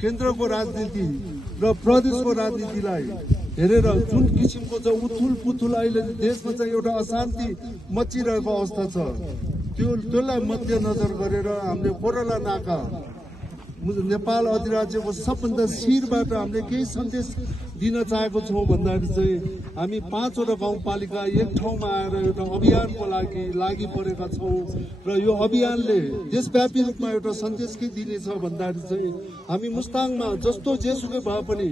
केन्द्रको राजनीति र प्रदेशको राजनीतिलाई हेरेर जुन किसिमको चाहिँ उथुल पुथुल अहिले देशमा चाहिँ एउटा अशान्ति मचिरहेको अवस्था छ, त्यसलाई मध्यनजर गरेर हामीले कोरला नाका नेपाल अधिराज्यको सबभन्दा शिरबाट हामीले केही सन्देश दिन चाहेको छौँ भन्दाखेरि चाहिँ हामी 5वटा गाउँपालिका एक ठाउँमा आएर एउटा अभियानको लागि परेका छौँ र यो अभियानले देशव्यापी रूपमा एउटा सन्देश के दिनेछ भन्दाखेरि चाहिँ हामी मुस्ताङमा जस्तो जेसुकै भए पनि,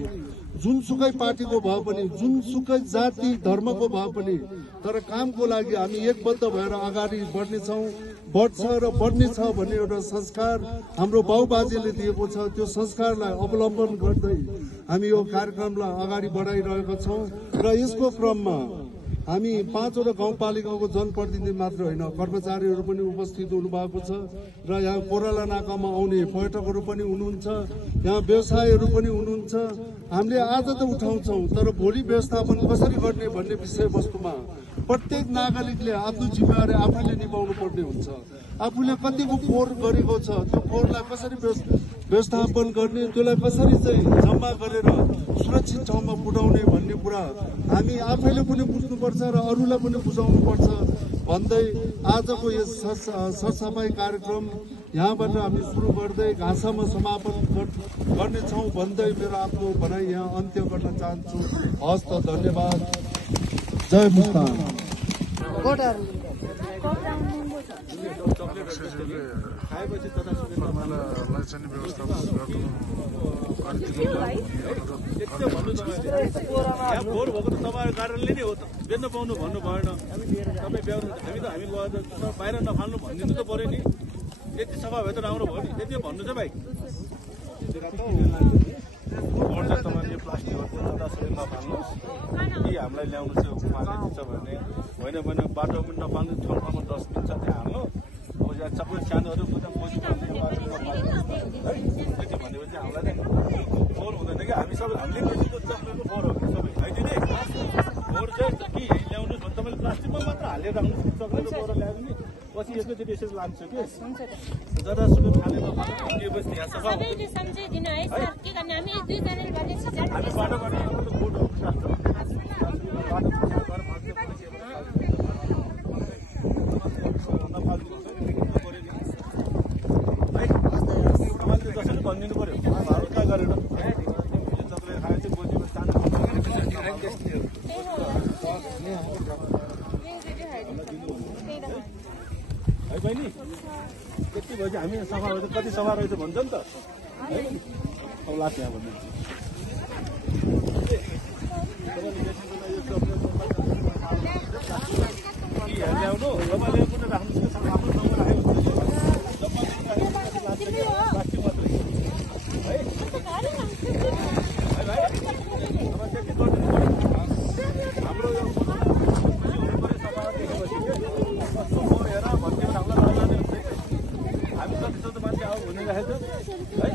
जुनसुकै पार्टीको भए पनि, जुनसुकै जाति धर्मको भए पनि, तर कामको लागि हामी एकबद्ध भएर अगाडि बढ्नेछौँ, बढ्छ र बढ्नेछ भन्ने एउटा संस्कार हाम्रो बाउबाजेले दिएको छ। त्यो संस्कारलाई अवलम्बन गर्दै हामी यो कार्यक्रमलाई अगाडि बढाइरहेका छौँ र यसको क्रममा हामी 5वटा गाउँपालिकाको जनप्रतिनिधि मात्र होइन, कर्मचारीहरू पनि उपस्थित हुनुभएको छ र यहाँ कोरला नाकामा आउने पर्यटकहरू पनि हुनुहुन्छ, यहाँ व्यवसायहरू पनि हुनुहुन्छ। हामीले आज त उठाउँछौँ, तर भोलि व्यवस्थापन कसरी गर्ने भन्ने विषयवस्तुमा प्रत्येक नागरिकले आफ्नो जिम्मेवारी आफैले निभाउनु पर्ने हुन्छ। आफूले कतिको फोहोर गरेको छ, त्यो फोहोरलाई कसरी व्यवस्थापन गर्ने, त्यसलाई कसरी चाहिँ जम्मा गरेर सुरक्षित ठाउँमा पुर्याउने भन्ने कुरा हामी आफैले पनि बुझ्नुपर्छ र अरूलाई पनि बुझाउनुपर्छ भन्दै आजको यस सरसफाई कार्यक्रम यहाँबाट हामी सुरु गर्दै घाँसमा समापन गर्नेछौँ भन्दै मेरो आफ्नो भनाइ यहाँ अन्त्य गर्न चाहन्छु। हस् त, धन्यवाद। जय मुस्ताङ। फोहोर भएको त तपाईँको कारणले नै हो त, बेच्न पाउनु भन्नु भएन। तपाईँ ब्याउनु, हामी बाहिर नफाल्नु भनिदिनु त पर्यो नि। यति सफा भए त राम्रो भयो नि, त्यति भन्नु चाहिँ भाइ। तपाईँले प्लास्टिकहरू जतासुकै नफाल्नुहोस् कि हामीलाई ल्याउनु चाहिँ उहाँले दिन्छ भने होइन भने बाटोमा नफाल्नु ठाउँमा डस्टबिन छ त्यहाँ हाल्नु। अब यहाँ सबै सानोहरू त्यति भनेपछि हामीलाई फोहोर हुँदैन कि हामी सबै हामीले चक्लेको फोहोर हो सबै खाइदिने फोहोर चाहिँ कि ल्याउनुहोस् भने तपाईँले प्लास्टिकमा मात्र हालेर राख्नुहोस्, चक्लेको फोहोर ल्यायो भने पछि एकैचोटि यसरी लान्छु कि जतासुकै फालेर दिएपछि यहाँ सफा हामी बाटोबाट फोटो जसरी भनिदिनु पर्यो हल्का गरेर चक्लेर खायो चाहिँ गोजीमा सानो है बहिनी। त्यति भयो चाहिँ हामी सफा रहेछ, कति सफा रहेछ भन्छ नि त है। औला त्यहाँ भन्नु ल्याउनु तपाईँले पनि राख्नुहोस् कि आफ्नो ठाउँमा राखेको प्लास्टिक मात्रै है हाम्रो सफा देखेपछि कस्तो हेर भन्ने हामीलाई नजाने हुन्छ कि हामी जति सक्दो मान्छे आऊ भनिरहेको छ है।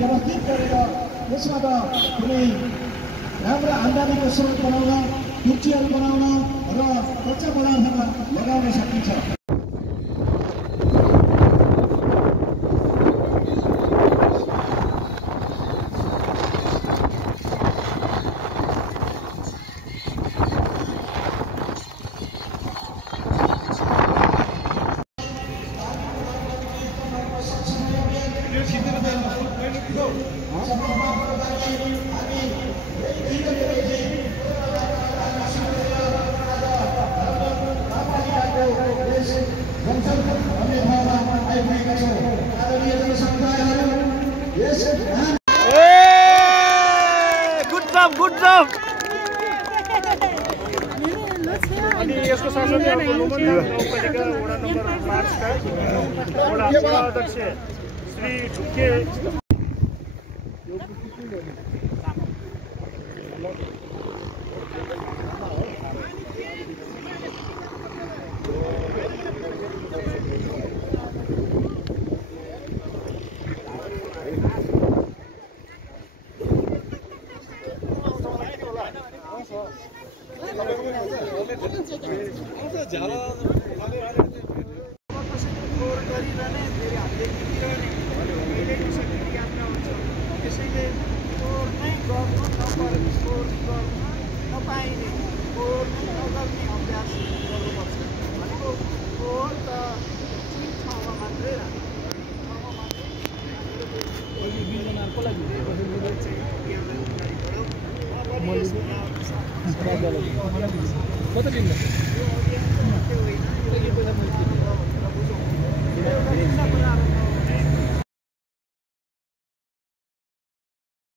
व्यवस्थित गरेर यसबाट कुनै राम्रो आम्दानीको स्रोत बनाउन, कुर्चीहरू बनाउन र कच्चा पदार्थमा लगाउन सकिन्छ। गुड जब अनि यसको साथसाथै अर्को लुम्बिनी गाउँपालिका वडा नम्बर 5 का वडा अध्यक्ष श्री ढुक्के कता